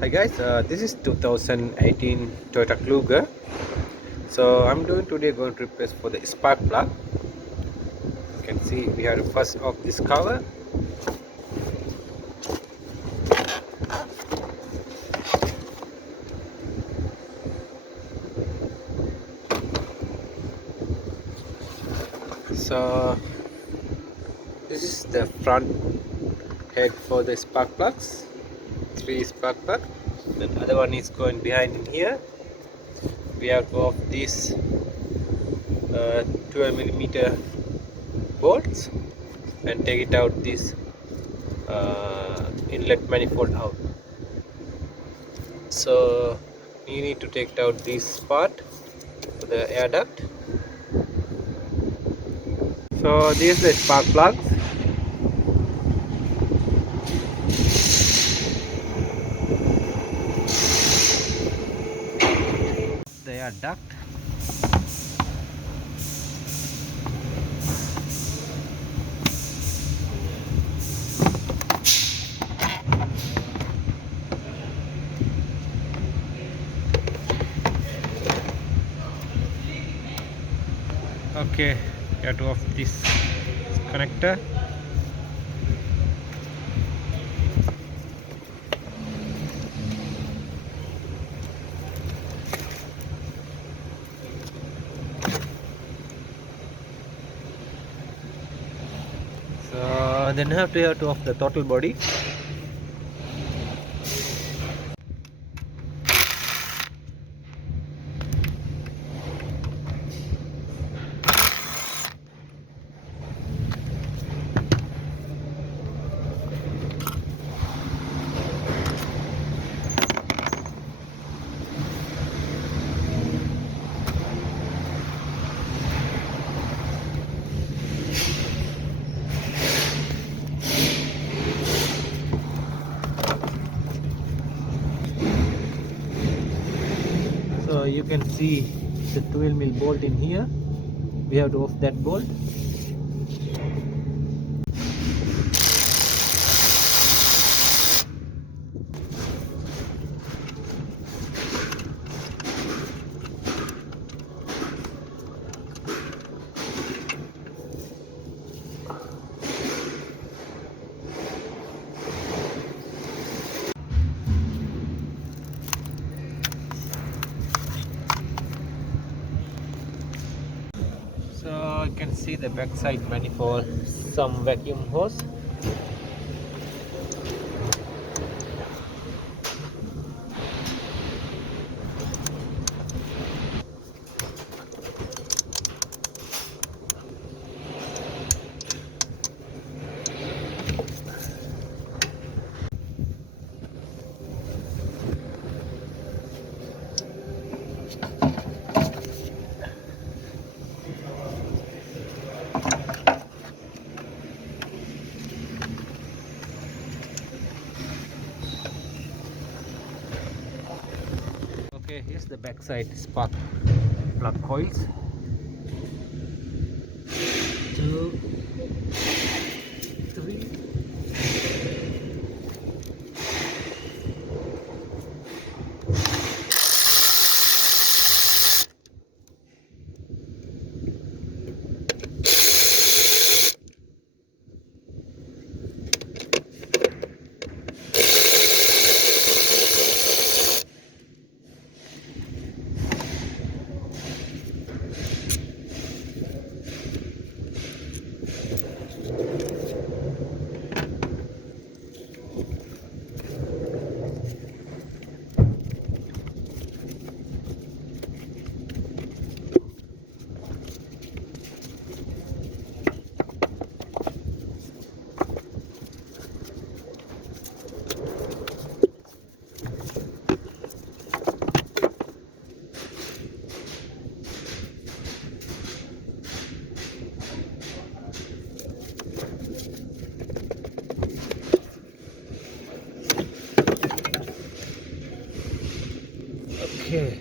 Hi guys, this is 2018 Toyota Kluger. So I'm doing today going to replace for the spark plug. You can see we have first off this cover. So this is the front head for the spark plugs. 3 spark plug. The other one is going behind in here. We have to off these 12mm bolts and take it out this inlet manifold out. So you need to take out this part for the air duct. So this is the spark plugs. The air duct. Okay, you have to off this connector. So then you have to off the throttle body. So you can see the 12mm bolt in here. We have to off that bolt. So you can see the backside manifold, some vacuum hose. Okay, here's the backside spark plug coils. 2, 3. Okay.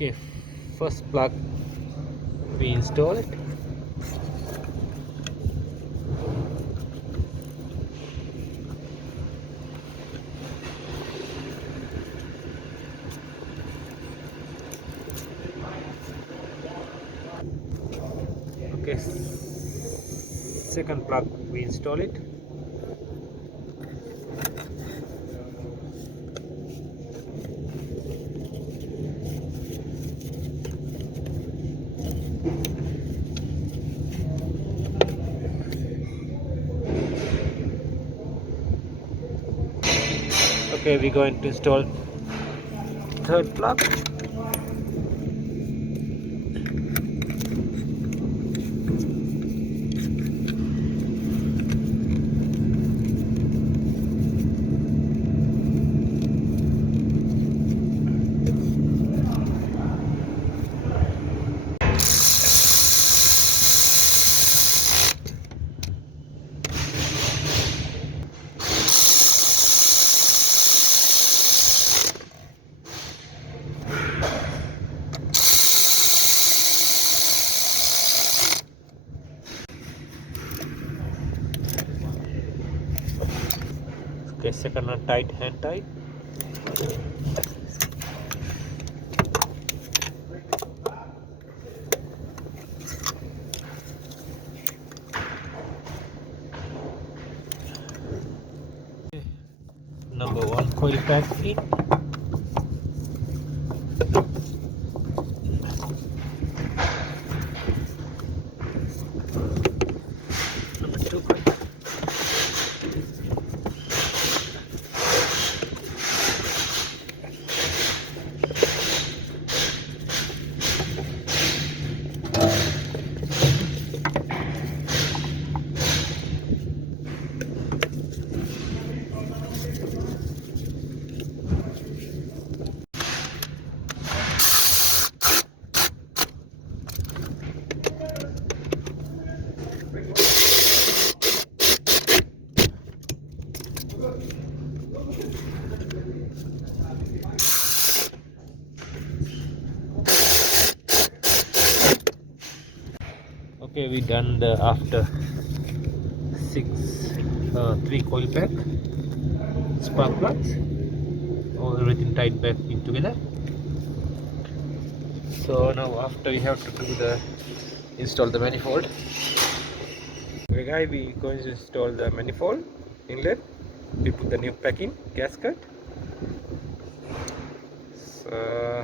Okay, first plug we install it. Okay, second plug we install it. Okay, we're going to install third plug. Okay, second one tight, hand tight. Number one coil pack in. Number two coil. Okay, we done the after three coil pack spark plugs, all everything tied back in together. So now after we have to do the install the manifold. Okay guys, we going to install the manifold inlet. We put the new packing gasket. So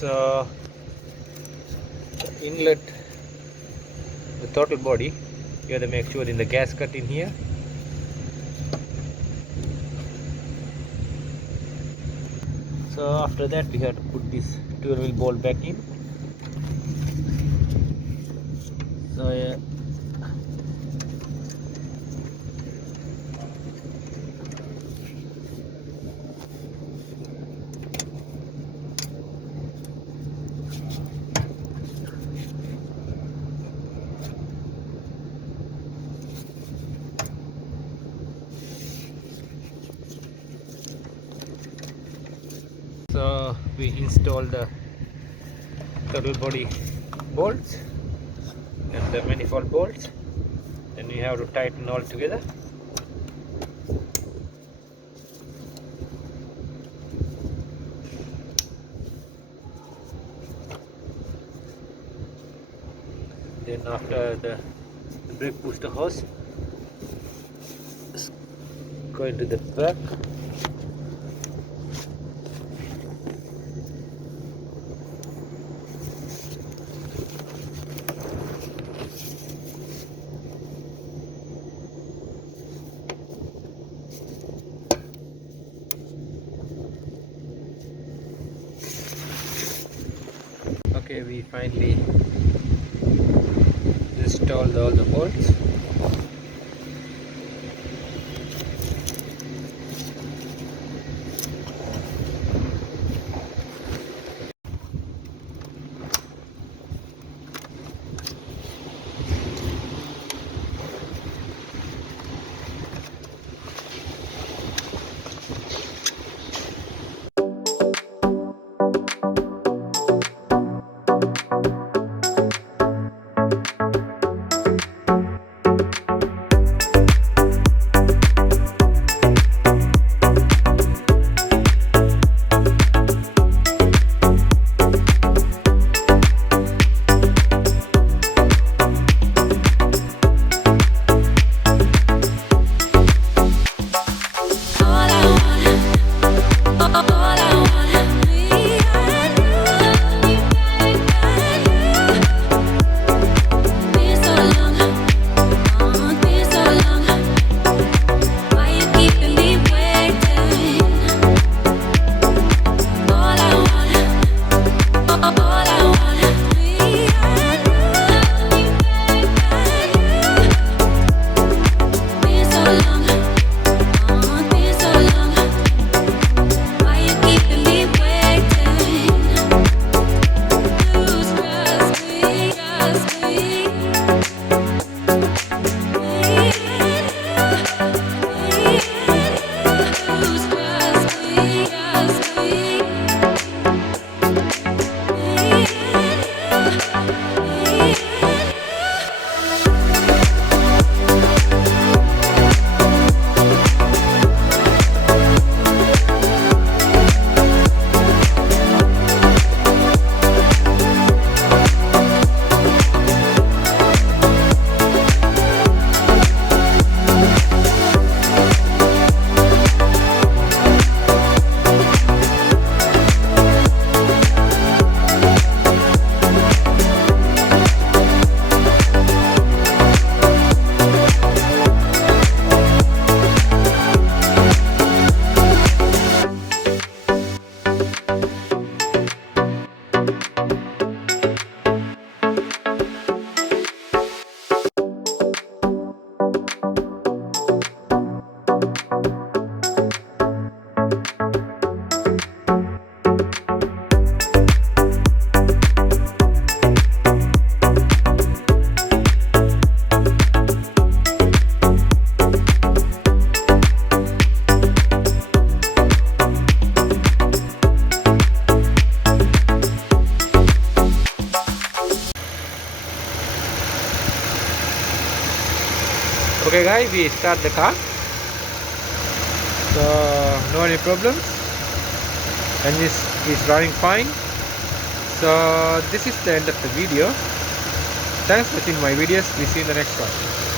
so inlet, the throttle body, you have to make sure in the gasket in here. So after that we have to put this 12mm bolt back in. So yeah. So we install the throttle body bolts and the manifold bolts, then we have to tighten all together. Then after the brake booster hose Go into the back. Okay, we finally installed all the bolts. Okay guys, we start the car, so no any problems, engine is running fine. So this is the end of the video. Thanks for watching my videos. We see you in the next one.